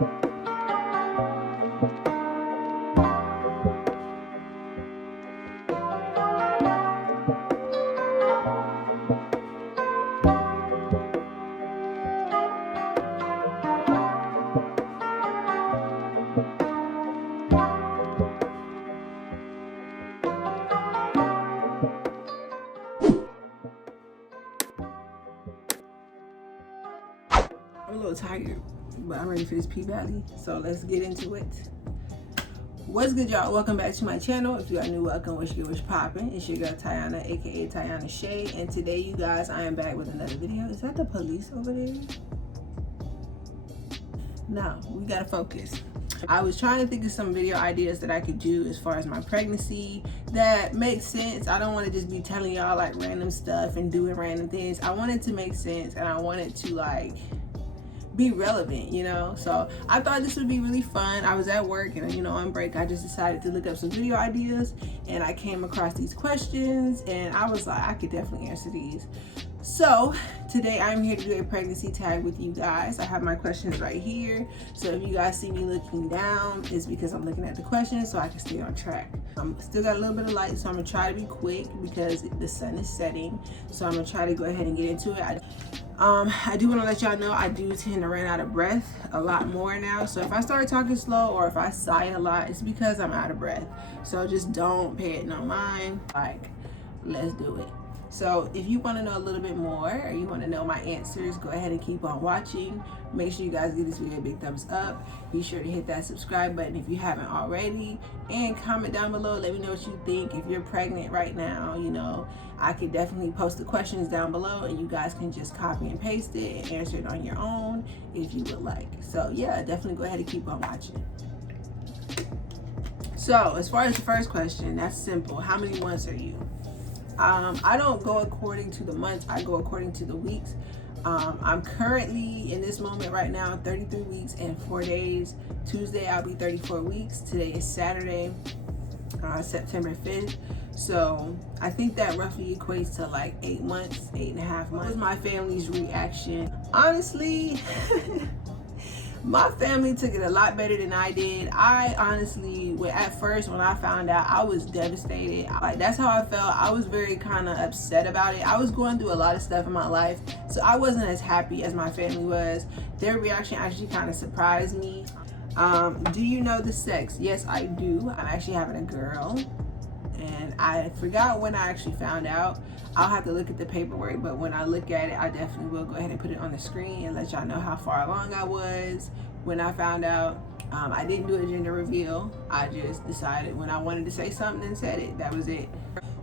I'm a little tired, but I'm ready for this P-Valley, so let's get into it. What's good, y'all? Welcome back to my channel. If you are new, welcome. What's good, what's poppin'? It's your girl Tyanna, aka Tyanna Shaye, and today, you guys, I am back with another video. Is that the police over there? No, we gotta focus. I was trying to think of some video ideas that I could do as far as my pregnancy that makes sense. I don't want to just be telling y'all like random stuff and doing random things. I want it to make sense, and I want it to like be relevant, you know. So I thought this would be really fun. I was at work and, you know, on break, I just decided to look up some video ideas, and I came across these questions, and I was like, I could definitely answer these. So today I'm here to do a pregnancy tag with you guys. I have my questions right here, so if you guys see me looking down, it's because I'm looking at the questions so I can stay on track. I'm still got a little bit of light, so I'm gonna try to be quick because the sun is setting, so I'm gonna try to go ahead and get into it. I do want to let y'all know I do tend to run out of breath a lot more now, so if I start talking slow or if I sigh a lot, it's because I'm out of breath. So just don't pay it no mind, like, let's do it. So if you want to know a little bit more, or you want to know my answers, go ahead and keep on watching. Make sure you guys give this video a big thumbs up. Be sure to hit that subscribe button if you haven't already, and comment down below. Let me know what you think. If you're pregnant right now, you know, I could definitely post the questions down below, and you guys can just copy and paste it and answer it on your own if you would like. So yeah, definitely go ahead and keep on watching. So as far as the first question, that's simple. How many months are you? I don't go according to the months, I go according to the weeks. I'm currently in this moment right now 33 weeks and 4 days. Tuesday I'll be 34 weeks. Today is Saturday, September 5th. So I think that roughly equates to like 8 months, 8.5 months. What was my family's reaction? Honestly, my family took it a lot better than I did. I honestly, at first when I found out, I was devastated. Like, that's how I felt. I was very kind of upset about it. I was going through a lot of stuff in my life, so I wasn't as happy as my family was. Their reaction actually kind of surprised me. Do you know the sex? Yes, I do. I'm actually having a girl, and I forgot when I actually found out. I'll have to look at the paperwork, but when I look at it, I definitely will go ahead and put it on the screen and let y'all know how far along I was when I found out. I didn't do a gender reveal. I just decided when I wanted to say something and said it. That was it.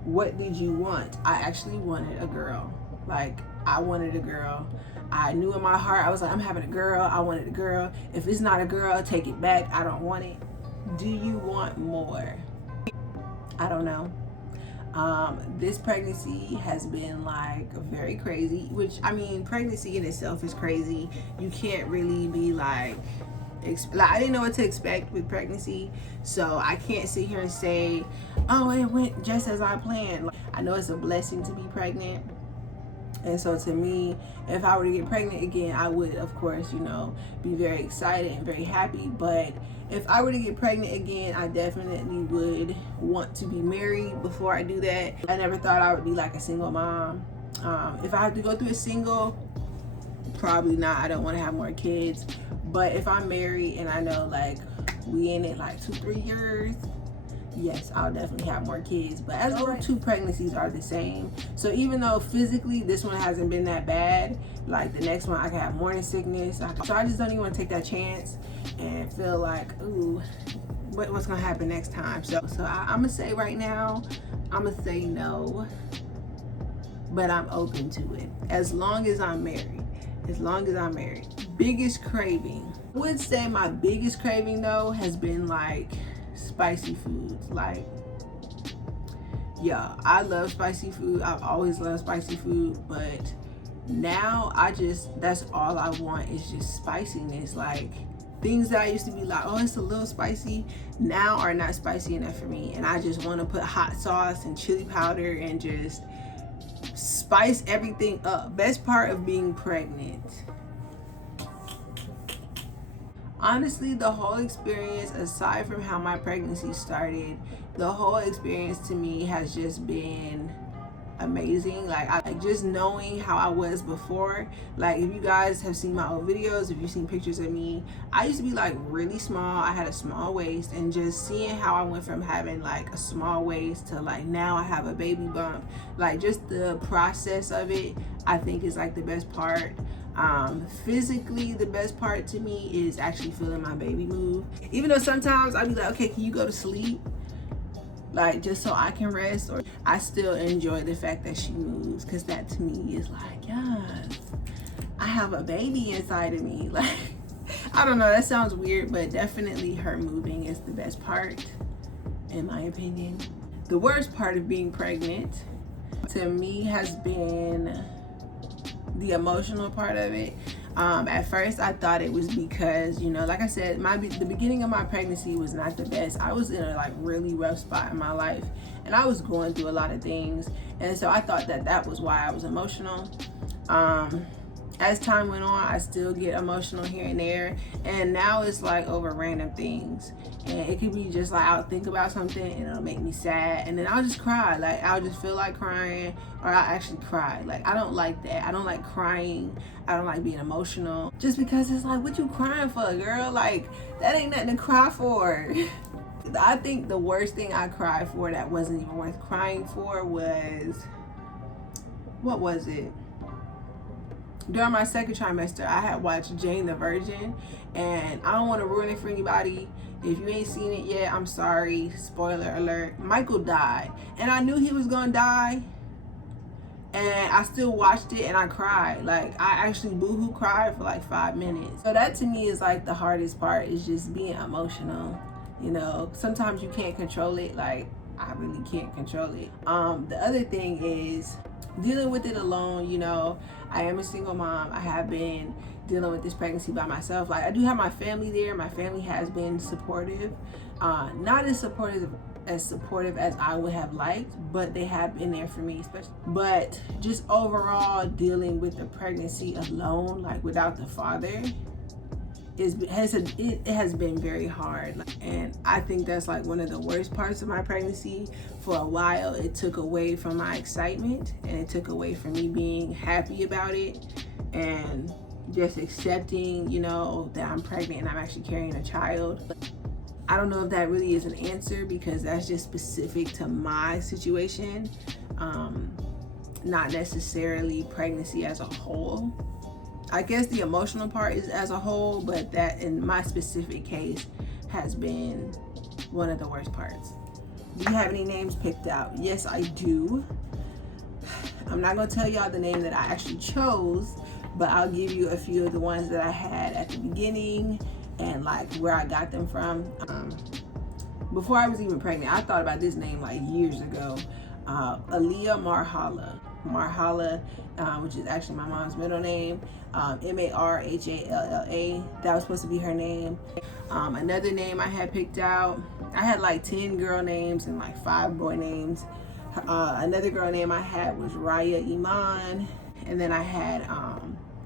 What did you want? I actually wanted a girl. Like, I wanted a girl. I knew in my heart, I was like, I'm having a girl. I wanted a girl. If it's not a girl, take it back. I don't want it. Do you want more? I don't know. This pregnancy has been like very crazy, which, I mean, pregnancy in itself is crazy. You can't really be like I didn't know what to expect with pregnancy, so I can't sit here and say, oh, it went just as I planned. I know it's a blessing to be pregnant, and so to me, if I were to get pregnant again, I would, of course, you know, be very excited and very happy. But if I were to get pregnant again, I definitely would want to be married before I do that. I never thought I would be like a single mom. If I have to go through a single, probably not. I don't want to have more kids. But if I'm married and I know like we in it like 2-3 years, yes, I'll definitely have more kids. But as well, 2 pregnancies are the same. So even though physically this one hasn't been that bad, like the next one I can have morning sickness. So I just don't even want to take that chance and feel like, ooh, what's gonna happen next time. So I'm gonna say right now, I'm gonna say no, but I'm open to it as long as I'm married. As long as I'm married. Biggest craving. I would say my biggest craving though has been like spicy foods. Like, yeah, I love spicy food. I've always loved spicy food, but now that's all I want is just spiciness. Like, things that I used to be like, oh, it's a little spicy, now are not spicy enough for me, and I just want to put hot sauce and chili powder and just spice everything up. Best part of being pregnant, Honestly, the whole experience, aside from how my pregnancy started, the whole experience to me has just been amazing. Like, I just knowing how I was before. Like, if you guys have seen my old videos, if you've seen pictures of me, I used to be like really small. I had a small waist, and just seeing how I went from having like a small waist to like now I have a baby bump, like just the process of it, I think is like the best part. Physically, the best part to me is actually feeling my baby move. Even though sometimes I'd be like, okay, can you go to sleep? Like, just so I can rest. Or I still enjoy the fact that she moves, because that to me is like, yes, I have a baby inside of me. Like, I don't know, that sounds weird, but definitely her moving is the best part, in my opinion. The worst part of being pregnant to me has been the emotional part of it. At first I thought it was because, you know, like I said, the beginning of my pregnancy was not the best. I was in a like really rough spot in my life, and I was going through a lot of things, and so I thought that was why I was emotional. As time went on, I still get emotional here and there, and now it's like over random things, and it could be just like I'll think about something and it'll make me sad, and then I'll just cry. Like, I'll just feel like crying, or I'll actually cry. Like, I don't like that. I don't like crying. I don't like being emotional, just because it's like, what you crying for, girl? Like, that ain't nothing to cry for. I think the worst thing I cried for that wasn't even worth crying for was, what was it? During my second trimester, I had watched Jane the Virgin, and I don't want to ruin it for anybody. If you ain't seen it yet, I'm sorry. Spoiler alert. Michael died, and I knew he was gonna die, and I still watched it and I cried. Like, I actually boohoo cried for like 5 minutes. So that to me is like the hardest part, is just being emotional. You know, sometimes you can't control it. Like, I really can't control it. The other thing is dealing with it alone. You know, I am a single mom. I have been dealing with this pregnancy by myself. Like, I do have my family there. My family has been supportive. Not as supportive as I would have liked, but they have been there for me, especially. But just overall, dealing with the pregnancy alone, like without the father, it has been very hard. And I think that's like one of the worst parts of my pregnancy. For a while, it took away from my excitement, and it took away from me being happy about it, and just accepting, you know, that I'm pregnant and I'm actually carrying a child. I don't know if that really is an answer, because that's just specific to my situation, not necessarily pregnancy as a whole. I guess the emotional part is as a whole, but that in my specific case has been one of the worst parts. Do you have any names picked out? Yes, I do. I'm not gonna tell y'all the name that I actually chose, but I'll give you a few of the ones that I had at the beginning and like where I got them from. Before I was even pregnant, I thought about this name like years ago. Aaliyah Marhala. Marhala, which is actually my mom's middle name. Marhalla. That was supposed to be her name. Another name I had picked out, I had like 10 girl names and like 5 boy names. Another girl name I had was Raya Iman. And then I had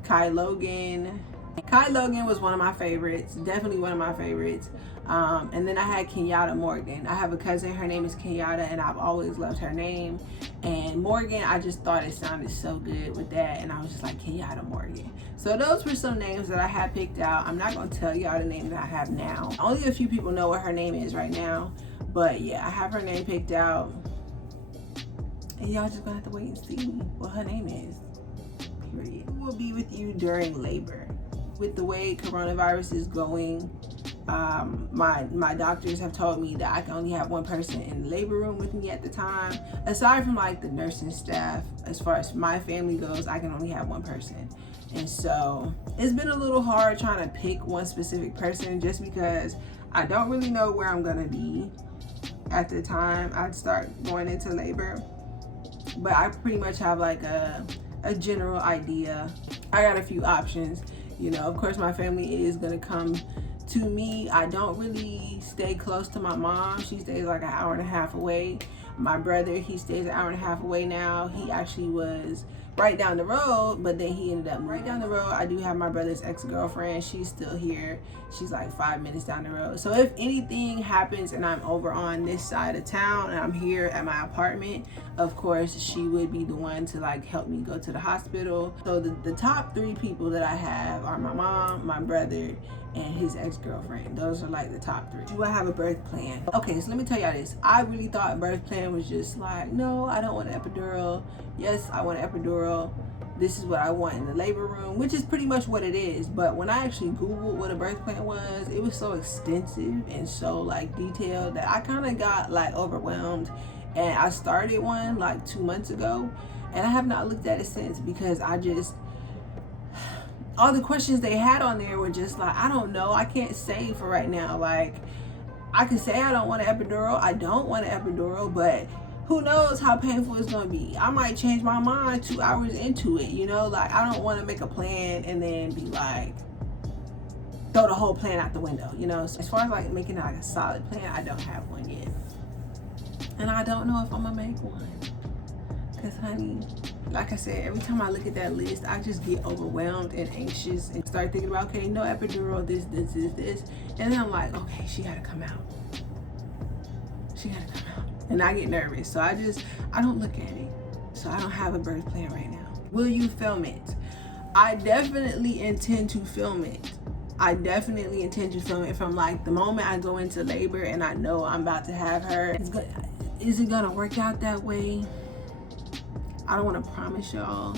Kai Logan. Kai Logan was one of my favorites, definitely one of my favorites. And then I had Kenyatta Morgan. I have a cousin, her name is Kenyatta, and I've always loved her name. And Morgan, I just thought it sounded so good with that, and I was just like, Kenyatta Morgan. So those were some names that I had picked out. I'm not gonna tell y'all the name that I have now. Only a few people know what her name is right now, but yeah, I have her name picked out. And y'all just gonna have to wait and see what her name is, period. We'll be with you during labor. With the way coronavirus is going, my doctors have told me that I can only have one person in the labor room with me at the time. Aside from like the nursing staff, as far as my family goes, I can only have one person. And so it's been a little hard trying to pick one specific person, just because I don't really know where I'm gonna be at the time I start going into labor. But I pretty much have like a general idea. I got a few options. You know, of course, my family is gonna come to me. I don't really stay close to my mom. She stays like an hour and a half away. My brother, he stays an hour and a half away now. He actually was right down the road, but then he ended up right down the road. I do have my brother's ex-girlfriend. She's still here. She's like 5 minutes down the road. So if anything happens and I'm over on this side of town and I'm here at my apartment, of course she would be the one to like help me go to the hospital. So the top 3 people that I have are my mom, my brother, and his ex-girlfriend. Those are like the top 3. Do I have a birth plan? Okay, so let me tell y'all this. I really thought a birth plan was just like, no, I don't want an epidural. Yes, I want an epidural. This is what I want in the labor room, which is pretty much what it is. But when I actually Googled what a birth plan was, it was so extensive and so like detailed that I kind of got like overwhelmed. And I started one like 2 months ago, and I have not looked at it since, because I just, all the questions they had on there were just like, I don't know, I can't say for right now. Like, I can say I don't want an epidural, I don't want an epidural, but who knows how painful it's gonna be. I might change my mind 2 hours into it, you know? Like, I don't wanna make a plan and then be like, throw the whole plan out the window, you know? So as far as like making like a solid plan, I don't have one yet. And I don't know if I'm gonna make one. Cause honey, like I said, every time I look at that list, I just get overwhelmed and anxious and start thinking about, okay, no epidural, this. And then I'm like, okay, she gotta come out. She gotta come out. And I get nervous. So I don't look at it. So I don't have a birth plan right now. Will you film it? I definitely intend to film it. I definitely intend to film it from like the moment I go into labor and I know I'm about to have her. Is it gonna work out that way? I don't want to promise y'all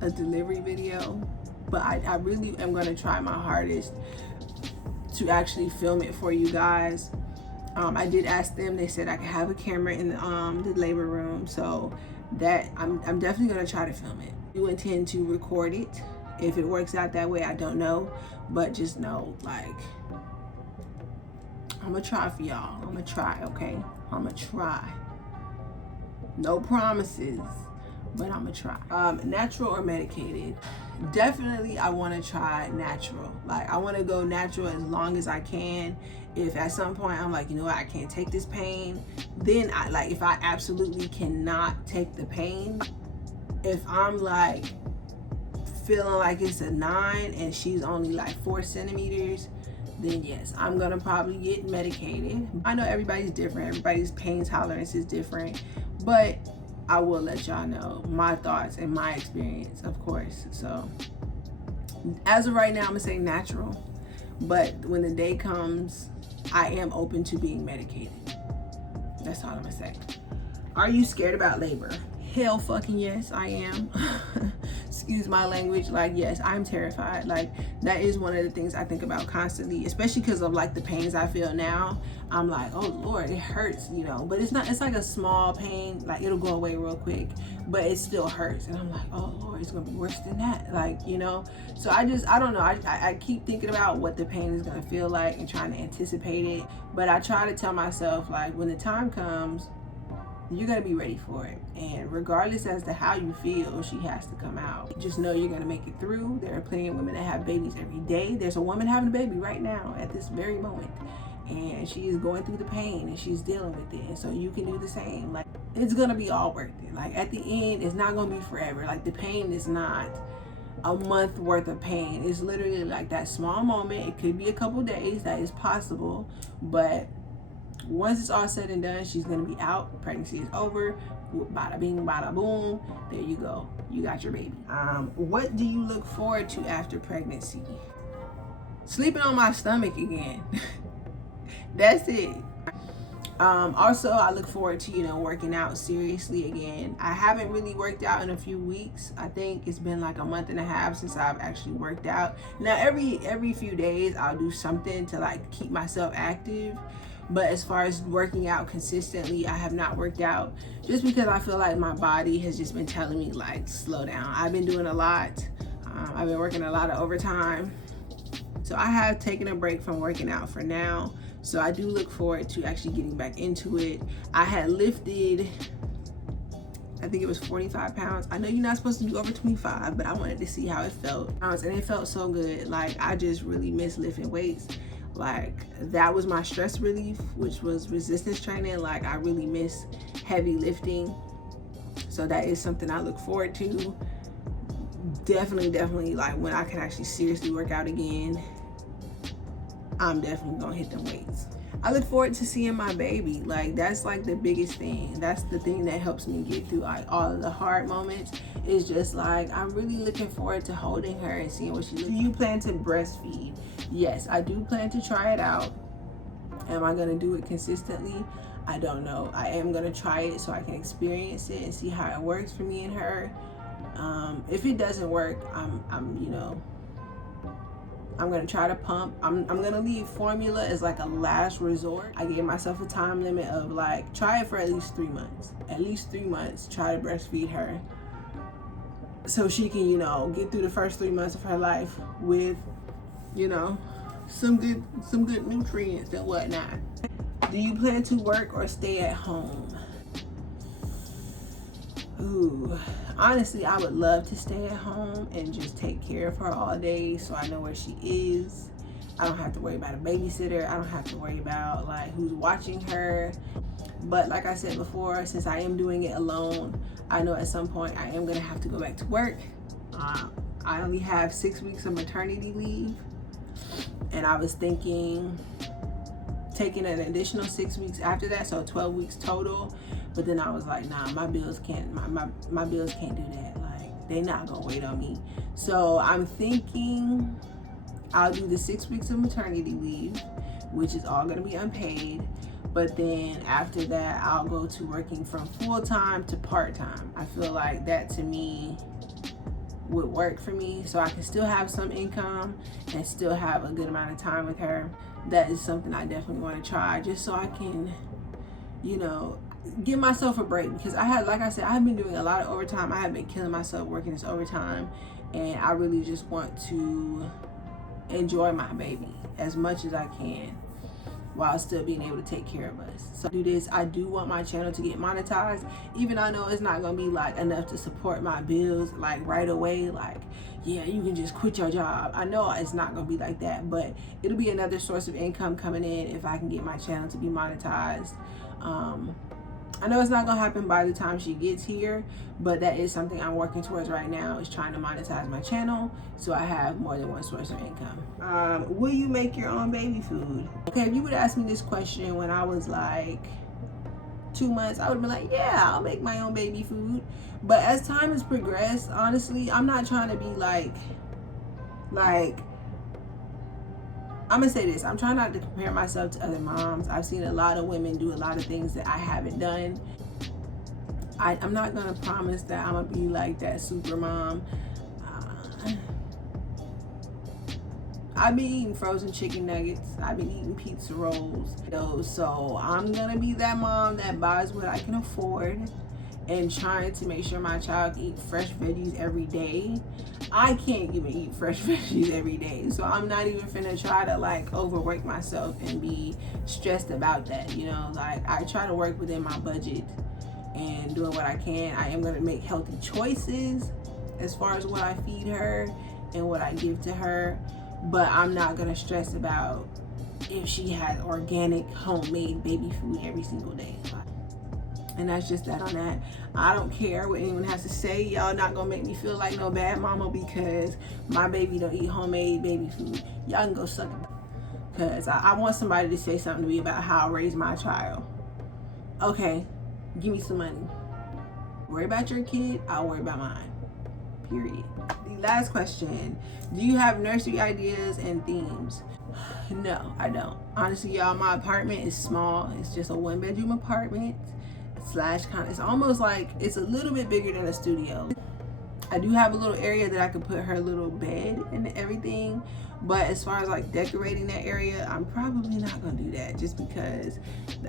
a delivery video, but I really am going to try my hardest to actually film it for you guys. I did ask them. They said I could have a camera in the labor room, so that I'm definitely going to try to film it. I do intend to record it. If it works out that way, I don't know, but just know, like, I'm going to try for y'all. I'm going to try, okay? I'm going to try. No promises, but I'm gonna try. Natural or medicated? Definitely I want to try natural. Like, I want to go natural as long as I can. If at some point I'm like, you know what, I can't take this pain, then I like, if I absolutely cannot take the pain, if I'm like feeling like it's a 9 and she's only like 4 centimeters, then yes, I'm gonna probably get medicated. I know everybody's different, everybody's pain tolerance is different, but I will let y'all know my thoughts and my experience, of course. So as of right now, I'm gonna say natural, but when the day comes, I am open to being medicated. That's all I'm gonna say. Are you scared about labor? Hell fucking yes, I am. Excuse my language. Like, yes, I'm terrified. Like, that is one of the things I think about constantly, especially because of like the pains I feel now. I'm like, oh Lord, it hurts, you know, but it's like a small pain, like it'll go away real quick, but it still hurts. And I'm like, oh Lord, it's gonna be worse than that. Like, you know, so I don't know. I keep thinking about what the pain is gonna feel like and trying to anticipate it. But I try to tell myself, like, when the time comes, you're gonna be ready for it, and regardless as to how you feel, she has to come out. Just know you're gonna make it through. There are plenty of women that have babies every day. There's a woman having a baby right now at this very moment, and she is going through the pain and she's dealing with it, and so you can do the same. Like, it's gonna be all worth it. Like, at the end, it's not gonna be forever. Like, the pain is not a month worth of pain. It's literally like that small moment. It could be a couple days, that is possible, but once it's all said and done, she's gonna be out. Pregnancy is over. Bada bing, bada boom. There you go. You got your baby. What do you look forward to after pregnancy? Sleeping on my stomach again. That's it. Also, I look forward to, you know, working out seriously again. I haven't really worked out in a few weeks. I think it's been like a month and a half since I've actually worked out. Now, every few days, I'll do something to like keep myself active. But as far as working out consistently, I have not worked out, just because I feel like my body has just been telling me, like, slow down. I've been doing a lot. I've been working a lot of overtime. So I have taken a break from working out for now. So I do look forward to actually getting back into it. I had lifted, I think it was 45 pounds. I know you're not supposed to do over 25, but I wanted to see how it felt. And it felt so good. Like, I just really miss lifting weights. Like, that was my stress relief, which was resistance training. Like, I really miss heavy lifting. So that is something I look forward to. definitely like when I can actually seriously work out again, I'm definitely gonna hit them weights. I look forward to seeing my baby. Like, that's like the biggest thing. That's the thing that helps me get through like all of the hard moments. Is just like, I'm really looking forward to holding her and seeing what she looks like. Do you plan to breastfeed? Yes, I do plan to try it out. Am I gonna do it consistently? I don't know. I am gonna try it so I can experience it and see how it works for me and her. If it doesn't work, I'm gonna try to pump. I'm gonna leave formula as like a last resort. I gave myself a time limit of like, try it for at least 3 months. At least 3 months, try to breastfeed her. So she can, get through the first 3 months of her life with, some good nutrients and whatnot. Do you plan to work or stay at home? Ooh, honestly, I would love to stay at home and just take care of her all day so I know where she is. I don't have to worry about a babysitter. I don't have to worry about like who's watching her. But like I said before, since I am doing it alone, I know at some point I am gonna have to go back to work. I only have 6 weeks of maternity leave, and I was thinking taking an additional 6 weeks after that, so 12 weeks total. But then I was like, nah, my bills can't do that. Like, they not gonna wait on me. So I'm thinking I'll do the 6 weeks of maternity leave, which is all gonna be unpaid. But then after that, I'll go to working from full-time to part-time. I feel like that to me would work for me, so I can still have some income and still have a good amount of time with her. That is something I definitely want to try, just so I can, give myself a break, because like I said, I have been doing a lot of overtime. I have been killing myself working this overtime, and I really just want to enjoy my baby as much as I can while still being able to take care of us. So do this. I do want my channel to get monetized, even I know it's not gonna be like enough to support my bills like right away. Like, yeah, you can just quit your job. I know it's not gonna be like that, but it'll be another source of income coming in if I can get my channel to be monetized. I know it's not gonna happen by the time she gets here, but that is something I'm working towards right now, is trying to monetize my channel so I have more than one source of income. Will you make your own baby food? Okay, if you would ask me this question when I was like 2 months, I would have been like, yeah, I'll make my own baby food. But as time has progressed, honestly, I'm not trying to be like I'm gonna say this, I'm trying not to compare myself to other moms. I've seen a lot of women do a lot of things that I haven't done. I'm not gonna promise that I'm gonna be like that super mom. I've been eating frozen chicken nuggets. I've been eating pizza rolls. So I'm gonna be that mom that buys what I can afford and trying to make sure my child can eat fresh veggies every day. I can't even eat fresh veggies every day, so I'm not even finna try to like overwork myself and be stressed about that. Like, I try to work within my budget and doing what I can. I am gonna make healthy choices as far as what I feed her and what I give to her, but I'm not gonna stress about if she has organic homemade baby food every single day. And that's just that on that. I don't care what anyone has to say. Y'all not gonna make me feel like no bad mama because my baby don't eat homemade baby food. Y'all can go suck it. Because I want somebody to say something to me about how I raise my child. Okay, give me some money. Worry about your kid, I'll worry about mine. Period. The last question, do you have nursery ideas and themes? No, I don't. Honestly, y'all, my apartment is small. It's just a 1-bedroom apartment. It's almost like it's a little bit bigger than a studio. I do have a little area that I could put her little bed and everything, but as far as like decorating that area, I'm probably not gonna do that just because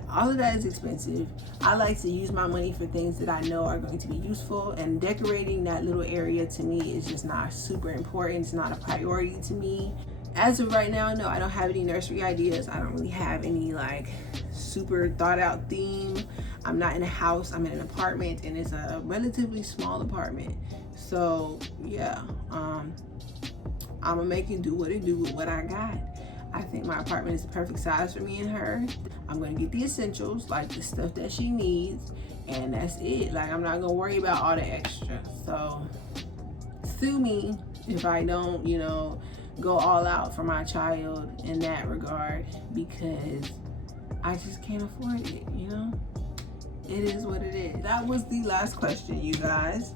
all of that is expensive. I like to use my money for things that I know are going to be useful, and decorating that little area to me is just not super important. It's not a priority to me. As of right now, no, I don't have any nursery ideas. I don't really have any like super thought out theme. I'm not in a house, I'm in an apartment, and it's a relatively small apartment. So yeah, I'm gonna make it do what it do with what I got. I think my apartment is the perfect size for me and her. I'm gonna get the essentials, like the stuff that she needs, and that's it. Like, I'm not gonna worry about all the extra. So sue me if I don't, you know, go all out for my child in that regard, because I just can't afford it, you know? It is what it is. That was the last question, you guys.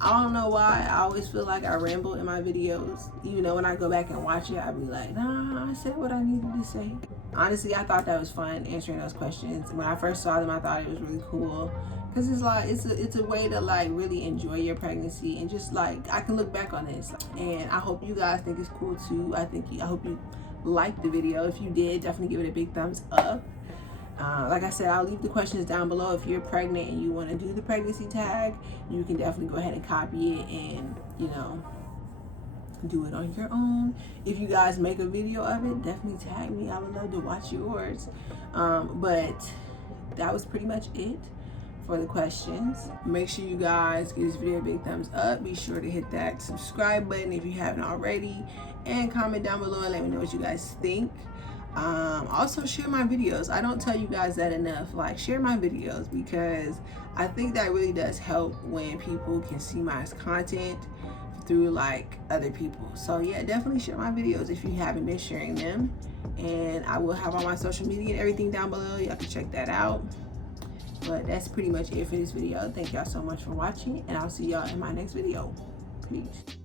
I don't know why I always feel like I ramble in my videos. You know, when I go back and watch it, I be like, nah, I said what I needed to say. Honestly, I thought that was fun, answering those questions. When I first saw them, I thought it was really cool, because it's like it's a way to like really enjoy your pregnancy, and just like I can look back on this, and I hope you guys think it's cool too. I hope you liked the video. If you did, definitely give it a big thumbs up. Like I said, I'll leave the questions down below. If you're pregnant and you want to do the pregnancy tag, you can definitely go ahead and copy it and, you know, do it on your own. If you guys make a video of it, definitely tag me. I would love to watch yours. But that was pretty much it for the questions. Make sure you guys give this video a big thumbs up. Be sure to hit that subscribe button if you haven't already, and comment down below and let me know what you guys think. Also share my videos. I don't tell you guys that enough. Like, share my videos, because I think that really does help when people can see my content through like other people. So yeah, definitely share my videos if you haven't been sharing them, and I will have all my social media and everything down below. You have to check that out. But that's pretty much it for this video. Thank y'all so much for watching, and I'll see y'all in my next video. Peace.